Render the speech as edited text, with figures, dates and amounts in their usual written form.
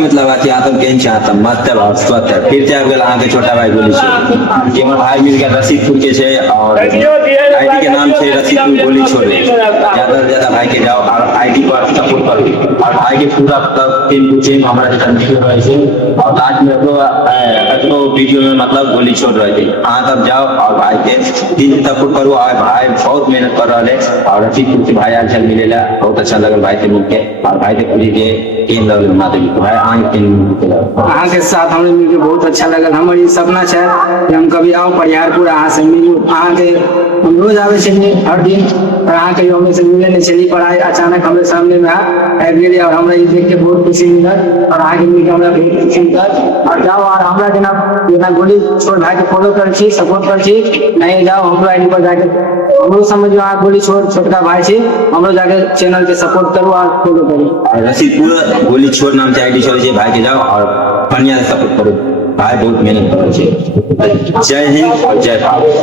मतलब कि आतम केन चाहतम मत भाव स्वत फिर से अगल आगे छोटा भाई बोली छे कि हमर भाई मिल के रसीदपुर के छे और आईडी के नाम छे रसीदपुर गोली छोड़े ज्यादा से ज्यादा भाई के जाओ और आईडी पर सपोर्ट करो और भाई के पूरा तब टीम को टीम हमरा के वीडियो रहे छे और आज में तो वीडियो में मतलब गोली छोड़ रहे थे हां तब जाओ और भाई के दिल सपोर्ट करो और भाई बहुत मेहनत कर रहे और रसीदपुर से भाई आज मिलेला बहुत अच्छा लगल भाई से मिलके और भाई के पूरी के टीम लेवल बना दे भाई अहाँ के साथ हमें मिलकर बहुत अच्छा लगल। हमर ये सपना है कि हम कभी आओ परिहारपुर अहाँ से मिलू। अहाँ के हम रोज आवे छलिए हर दिन और अहाँ के हमें से मिले नहीं छलिए पर अचानक हमारे सामने में आबि गेलिए और हमरा ये देख के बहुत खुशी मिलल और अहाँ के मिलकर हमरा बहुत खुशी मिलल। और जाओ और हमरा जेना गोली छोड़ भाई के फॉलो कर छी सपोर्ट कर छी नहीं जाओ हमरो आईडी पर जाके हमरो समझो अहाँ गोली छोड़ छोटका भाई छी हमरो जाके चैनल के सपोर्ट करू और फॉलो करू। रसीदपुर गोली छोड़ नाम से आईडी छोड़े भाई के जाओ और बढ़िया से सपोर्ट करो भाई बहुत मेहनत करे छे। जय हिंद और जय भारत।